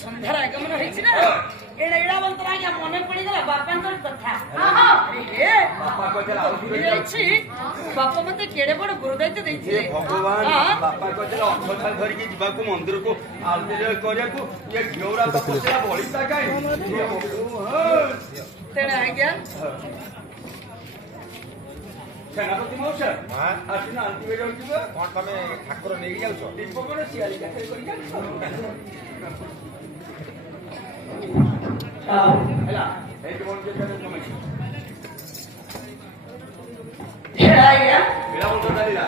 ସନ୍ଧ୍ୟାର ଆଗମନ ହେଇଛି ନା ଏଇଟା ଏଇଟା ବନ୍ତ ଆଜ୍ଞା ମନେ ପଡିଗଲା ବାପାଙ୍କର କଥା ଯାଇଛି ବାପା ମତେ କେଡେ ବଡ ଗୁରୁ ଦାୟିତ୍ୱ ଦେଇଥିଲେ ଭଗବାନ ବାପା କହିଥିଲେ ଅଠା ଧରିକି ଯିବାକୁ ମନ୍ଦିରକୁ ଆଳତି କରିବାକୁ ଇଏ ଘିଉରା ତପସ୍ୟା ବଳିତା କାଇଁ ତେଣୁ ଆଜ୍ଞା ସେନାପତି ମଉସା ଆସିନା ଆଳତି କରିବାକୁ ଯିବ କଣ ତମେ ଠାକୁର ନେଇକି ଯାଉଛ ଦୀପ କଣ ଶିଆଳି କାଠରେ କରିକି ହେଲା ଏଇଠି ବନ୍ଦ ତମେ ଆଜ୍ଞା ପିଲା ବନ୍ଦ ଚାଲିଲା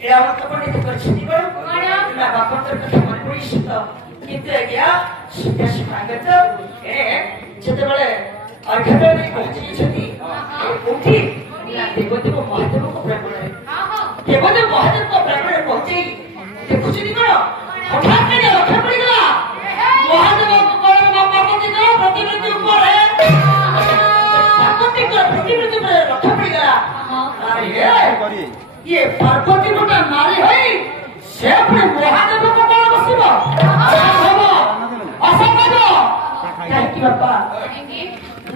ଏଇଟା ମତ ପଣ୍ଡିତ କରିଛନ୍ତି କଣ ନା ବାପାଙ୍କର କଥା ମନେ ପଡିଛି ତ କିନ୍ତୁ ଆଜ୍ଞା ସ୍ୱାଗତ ଯେତେବେଳେ ଅର୍ଘ୍ୟ ପହଞ୍ଚିଛନ୍ତି କୋଉଠି ଦେବଦେବ ମହାଦେବଙ୍କ ବ୍ରାହ୍ମଣରେ ଦେବଦେବ ମହାଦେବଙ୍କ ବ୍ରାହ୍ମଣରେ ପହଞ୍ଚେଇ ଦେଖୁଛନ୍ତି କଣ ହଠାତ୍ କରି ଲକ୍ଷ୍ୟ ପଡିଗଲା ମହାଦେବଙ୍କ ପାର୍ବତୀଙ୍କର ପ୍ରତିମୂର୍ତ୍ତି ଉପରେ ପାର୍ବତୀଙ୍କର ପ୍ରତିମୂର୍ତ୍ତି ଉପରେ ଲକ୍ଷ୍ୟ ପଡିଗଲା ଇଏ ପାର୍ବତୀ ଗୋଟେ ନାରୀ ହୋଇ ସେ ପୁଣି ମହାଦେବଙ୍କ ତଳେ ବସିବ ଅସମ୍ଭବ କାହିଁକି ବାପା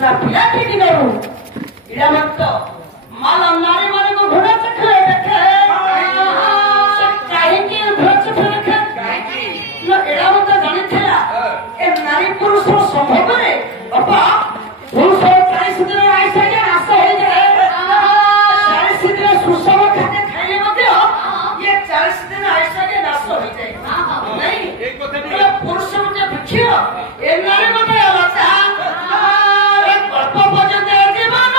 ନା ପିଲା ଠିକ ନେବୁ ଏଇଟା ମାତ୍ର ମାଲ ନାରୀ ମାନଙ୍କୁ ଘୋଡ଼ା ଚକ୍ଷୁରେ ଦେଖେ କାହିଁକି ଘୋଡ଼ା ଚକ୍ଷୁରେ ଦେଖେ ନା ଏଇଟା ମଧ୍ୟ ଜାଣିଥିଲା ଏ ନାରୀ ପୁରୁଷ ସମ୍ଭବରେ ବାପା ପୁରୁଷ 40 ଦିନ ଆଇଁଷ ନାଶ ହେଇଯାଏ 40 ଦିନ ସୁଷମ ଖାଦ୍ୟ ଖାଇଲେ ମଧ୍ୟ ଇଏ 40 ଦିନ ଆଇଁଷ ନାଶ ହେଇଯାଏ ନାଇଁ ପୁରୁଷ ଗୋଟେ ବୃକ୍ଷ ଏ ନାରୀ ଗୋଟେ ଲତା ଗଳ୍ପ ପର୍ଯ୍ୟନ୍ତ ଜୀବନ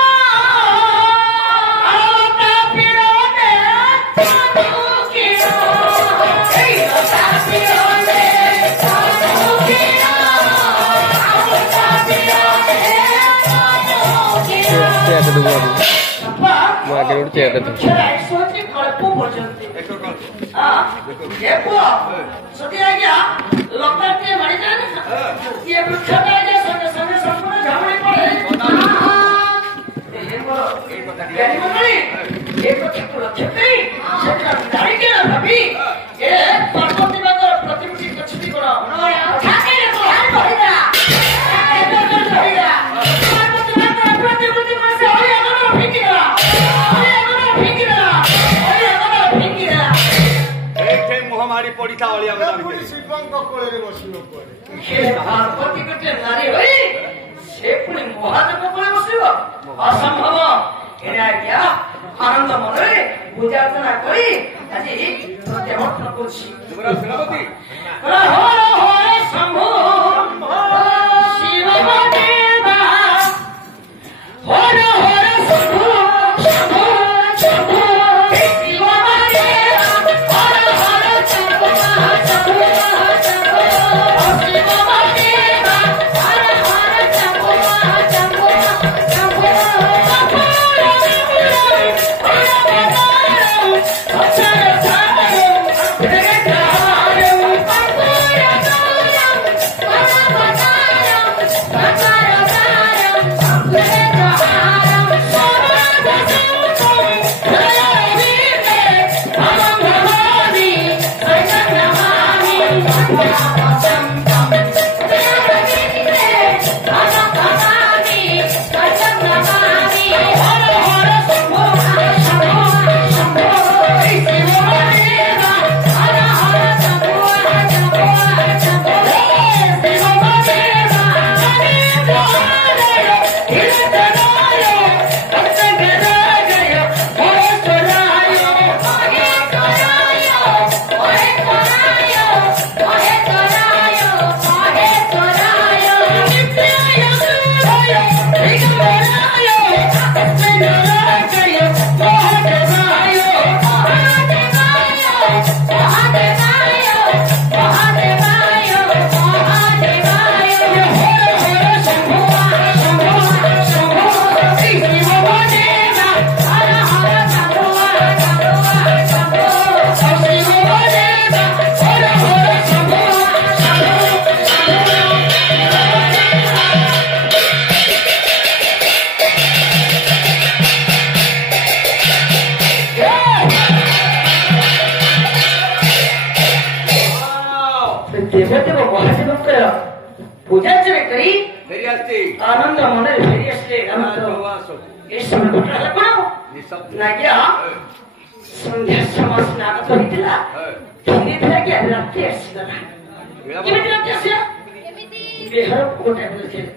ଯଦି ଆଜ୍ଞା ଲତାଟିଏ ମାଡ଼ିଯାଏ ଇଏ ବୃକ୍ଷଟା ଆଜ୍ଞା ସଙ୍ଗେ ସଙ୍ଗେ ସମ୍ପୂର୍ଣ୍ଣ ଝାମୁଡ଼ି ପଡେ ଏ କଥାକୁ ଲକ୍ଷ୍ୟ କରି ସେଟା ଜାଣିକି ଭାବି ଏ ପାର୍ବତୀ ମାଙ୍କର ପ୍ରତିମୂର୍ତ୍ତି କରିଛନ୍ତି କଣ ମାରି ପଡିଥା ଅଳିଆ ଶିବଙ୍କ କୋଳରେ ବସିବ ପାର୍ବତୀ ଗୋଟେ ନାରୀ ହୋଇ ସେ ପୁଣି ମହାଦେବ କୋଳେ ବସିବ ଅସମ୍ଭବ ଏଣେ ଆଜ୍ଞା ଆନନ୍ଦ ମନରେ ପୂଜା ଅର୍ଚ୍ଚନା କରି ଆଜି ଦେବତ୍ନ କରୁଛି ସେନାପତି ଶମ୍ଭୁ ଶିବ ଦେବା ହର ହର ଶମ୍ଭୁ ଶମ୍ଭୁ ଶମ୍ଭୁ ଦେବଦେବ ମହାଦେବଙ୍କର ପୂଜାର୍ଚ୍ଚନା କରି ଫେରି ଆସିଛି ଆନନ୍ଦ ମନରେ ଫେରି ଆସିଲେ ଏ ସମୟ ଘଟଣା ହେଲା କଣ ନା ଆଜ୍ଞା ସନ୍ଧ୍ୟା ସମୟ ସ୍ନାନ କରିଥିଲା ଧୀରେ ଧୀରେ ଆଜ୍ଞା ରାତି ଆସିଗଲା କେମିତି ରାତି ଆସିଲା ବିହାର କୋଟା ବୁଝିଲେ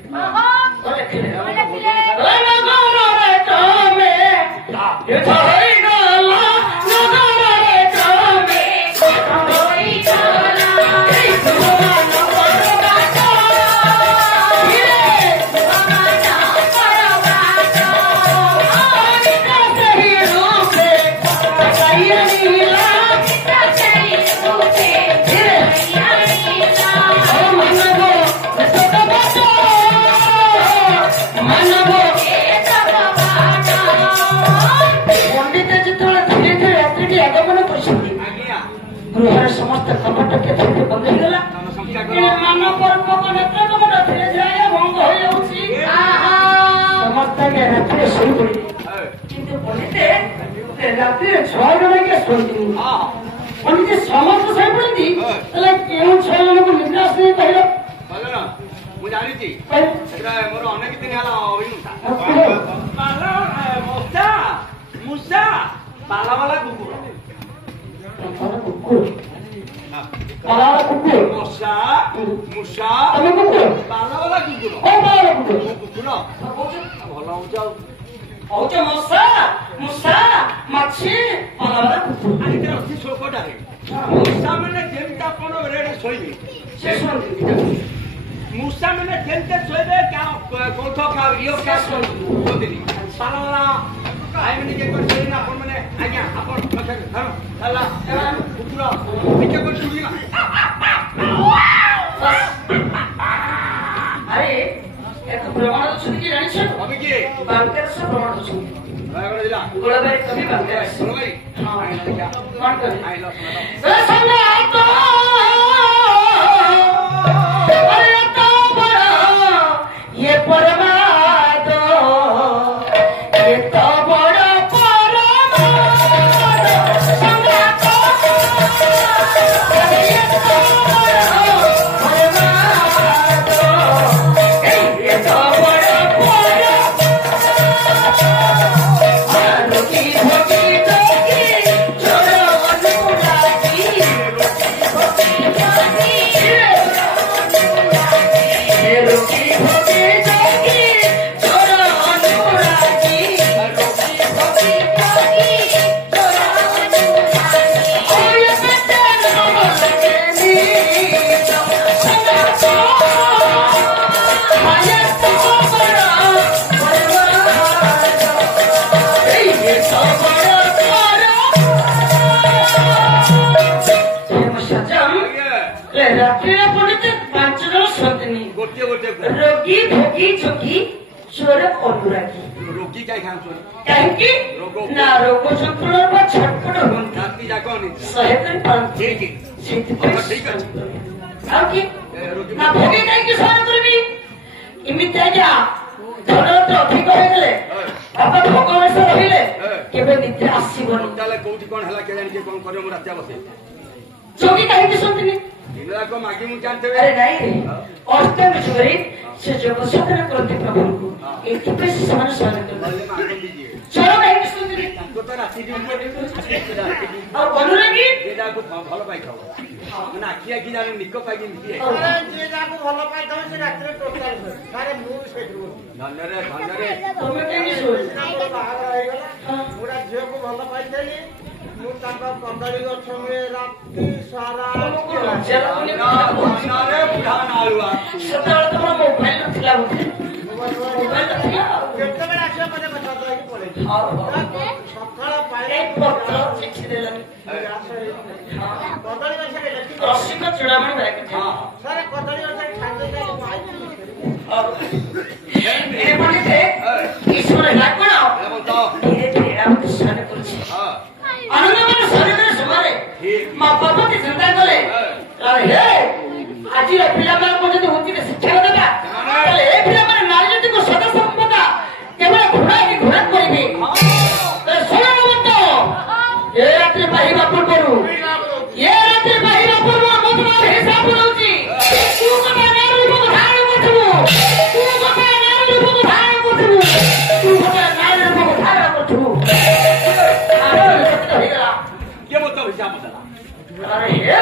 गृहर समस्त कपट क्षेत्र बंद हो गला मान पर्व नेत्र कपट धीरे धीरे भंग हो जाउछि समस्त के रात्रि सोई पड़ी किंतु पंडिते रात्रि 6 जन के सोई पंडित समस्त सोई पड़ी तले केउ 6 जन को निद्रा आसी कहलो बलना मु जानि छी एरा मोर अनेक दिन हला अभिनुता पाला मुसा पाला वाला कुकुर कुकुर पाला कुकुर मुसा अबे कुकुर पाला वाला कुकुर ओ पाला कुकुर कुकुर भला हो जाओ औच मुसा माछी पाला वाला कुकुर आइ ते अछि सोकोटा रे मुसा माने जेमता कोन रेडे सोइबे से सुन मुसा माने जेमते सोइबे का कोठ का इयो का सोदिनी पाला वाला आई मैंने के कर सोइना कोन माने आज्ञा अपन मखे धर हला कुकुर बिके को छुड़ी ना अरे एक प्रमाण सुन के जानि छ अबे के बांकर से प्रमाण सुन भाई बड़ा दिला गोला भाई कभी बांकर सुनो भाई हां क्या कौन कर आई लो सुना संगे तो अरे तो बड़ा ये परमाद ये तो बड़ा रोगी भोगी जोगी चोर अनुरागी रोगी काय खान सुन काहेकि ना रोग संक्रमण पर छटपट होंती राती जाको नि सहेतन पांती ठीक ठीक ठीक अछि ଆଉ କି ନା ଭୋଗୀ କାହିଁକି ସହନ କରିବି ଏମିତି ଆଜ୍ଞା ଧନ ତ ଅଧିକ ହେଇଗଲେ ବାପା ଭୋଗ ବେଶ ରହିଲେ କେବେ ନିଦ୍ରା ଆସିବନି ତାଲେ କୋଉଠି କୋन ହେଲା के जानि के कोन करियो मु रातिया बसे जोगी काହିଁକି ଶୁଣିନି दिनरा को मागी मु जानते अरे नहीं रे अष्टम जुगरे से जब साधना करते प्रभु को एथिପାଇଁ से समान सहन करते भले मागन दीजिए चलो काହିଁକି ଶୁଣିନି तो तो राती दिन को और अनुरागी जेदा को भलो पाई खाओ माने आखिया की जाने निको पाई दिए अरे जे जाको भलो पाइ दउ से रात्रि टोटल अरे मु सेठु धन्यरे तुम्हें काହିଁକି ଶୁଣି बाहर रहि गला मुरा झियो को भलो पाइ देली मु ताका कंदरी गछ में राती सारा धन्यरे बुढ़ा नालुआ ସେତେବେଳେ ତମର ମୋବାଇଲ ନଥିଲା ବୋଧେ ମୋବାଇଲ ନଥିଲା କେତେବେଳେ ଆସିବ ମତେ କଥା କହିକି ପଳେଇ ସକାଳ ପାଇଲେ ପତ୍ର ଚିଠି ଦେଲାନି କଦଳୀ ଗଛରେ ଲେଖି ରସିକ ଚୂଡ଼ାମଣି ବ୍ୟାଗ ସାରେ କଦଳୀ ଗଛରେ ଖାଦ୍ୟ ଦେଇ ଏ ପଣ୍ଡିତେ ଈଶ୍ୱର ହେଲା କଣ ଏବଂ ତ ଧୀରେ ଧୀରେ ଆମକୁ ସ୍ନାନ କରୁଛି ଆନନ୍ଦମାନ ଶରୀରରେ ସମୟରେ ମା ପାର୍ବତୀ ଚିନ୍ତା କଲେ ହେ ଆଜି ଏ ପିଲାମାନଙ୍କୁ ଯଦି ଉଚିତ ଶିକ୍ଷା ଦେବା ତାହେଲେ ଏ ପିଲାମାନେ ନାରୀ ଜାତିକୁ ସଦା ସମ୍ପଦା କେବଳ ଘୋଡ଼ାଇକି ଘୋଡ଼ା କରିବେ ଶୁଣ ଏ ରାତ୍ରି ପାହିବା ପୂର୍ବରୁ ଆମ ହିସାବ ରହୁଛି अरे हे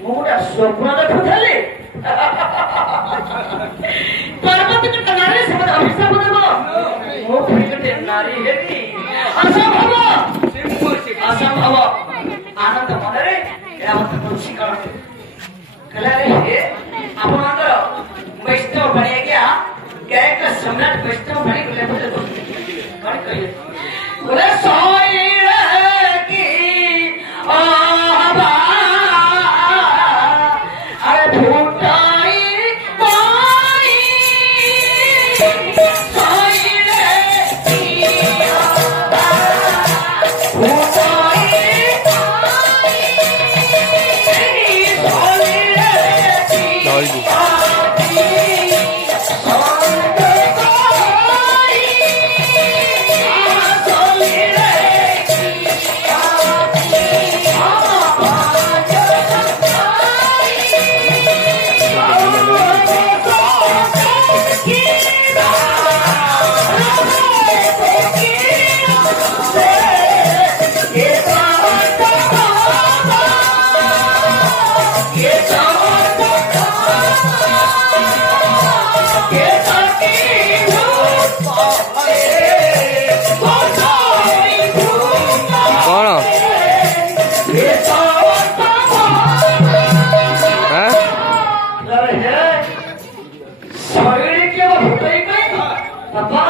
ମୁଁ ଗୋଟେ ସ୍ୱପ୍ନ ଦେଖୁଥିଲି ପରବର୍ତ୍ତୀ ନାରୀ ସେମାନେ ଅଭିଶାପ ଦେବ ମୁଁ ପୁଣି ଗୋଟେ ନାରୀ ହେବି ଅସମ୍ଭବ ଅସମ୍ଭବ ଆନନ୍ଦ ମନରେ ଏହା ମୋତେ ଖୁସି କରନ୍ତି କହିଲା ରେ ଆପଣଙ୍କର ବୈଷ୍ଣବ ଭାଇ ଆଜ୍ଞା ଗାୟକ ସମ୍ରାଟ ବୈଷ୍ଣବ ଭାଇ ଗଲେ କଣ କହିଲେ ବୋଲେ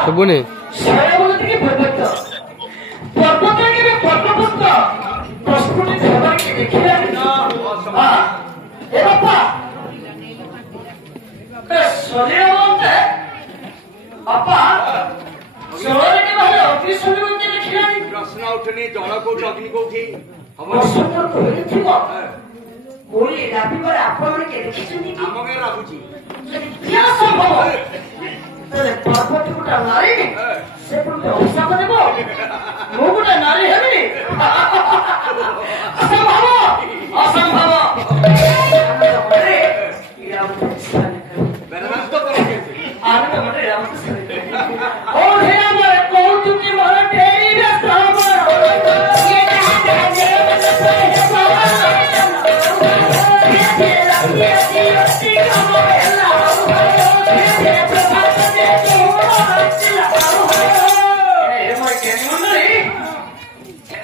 ଶୁଭୁନି ପ୍ରଶ୍ନ ଉଠୁନି ଜଳ କୋଉଠି ଅଗ୍ନି କୋଉଠି ଆପଣ ଦେଖିଛନ୍ତି ଆମ ଗାଁ ଲାଗୁଛି ପର୍ବତୀ ଗୋଟେ ନାରୀ ସେ ଗୋଟେ ଅଭିଶାପ ଦେବ ମୁଁ ଗୋଟେ ନାରୀ ହେବି ଅସମ୍ଭବ ଅସମ୍ଭବ ଆନନ୍ଦ ମନରେ କହୁଛନ୍ତି ମୋର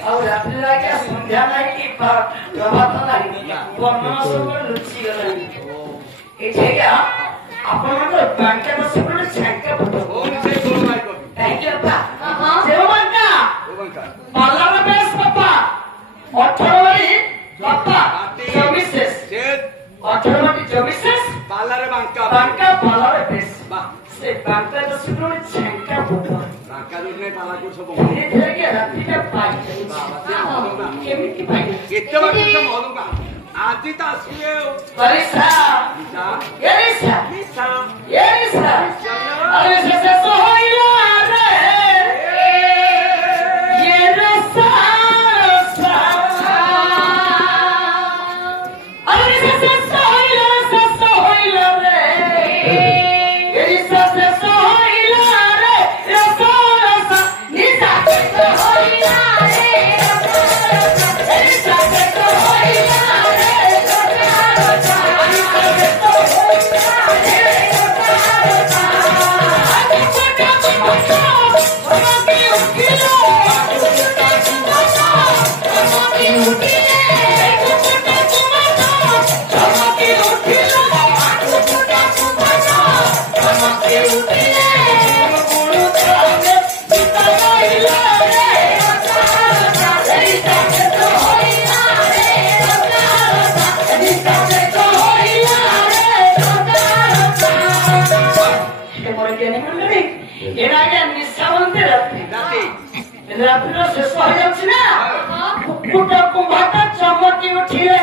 ଆଉ ରାତ୍ରି ଲାଗି ସନ୍ଧ୍ୟା ଲାଗି ପ୍ରଭାତ ଲାଗି ବର୍ଣ୍ଣନା ସବୁ ଲୁଚିଗଲାଣି ଏଠି ଆପଣଙ୍କର ବାଙ୍କା ଦଶ ଛାଙ୍କା ପାର୍ଲାର ବେଶ ବାପା 18 ବାରି ବାପା ଜମିଶେଷ 18 ବାରି ଜମିଶେଷ ପାଲାରେ ବାଙ୍କା ବାଙ୍କା ପାର୍ଲାର ବେଶ ସେ ବାଙ୍କା ଦଶ ଛାଙ୍କା ପୁଟ ବାଙ୍କା ଯୋଉଠି ପାଲା କୋଉ ସବୁ ଧୀରେ ଧୀରେ ରାତିଟା ପାଇ କେମିତି ପାଇ କେତେ ବାଟ ମଧୁକା ଆଜି ତ ଆସିଲେ ପରିସା ଏରିସା ଏରିସା ଆରେ ସେ ସୋଇଲା ରେ ये रसा रसा अरे से सोइला रे एरिसा से सोइला रे रसा रसा निसा से सोइला रे रसा रसा एरिसा से सोइला ରାତିର ଶେଷ ହେଇଯାଉଛି ନା କୁକୁଟ କୁମ୍ଭାଟ ଚମକି ଉଠିଲେ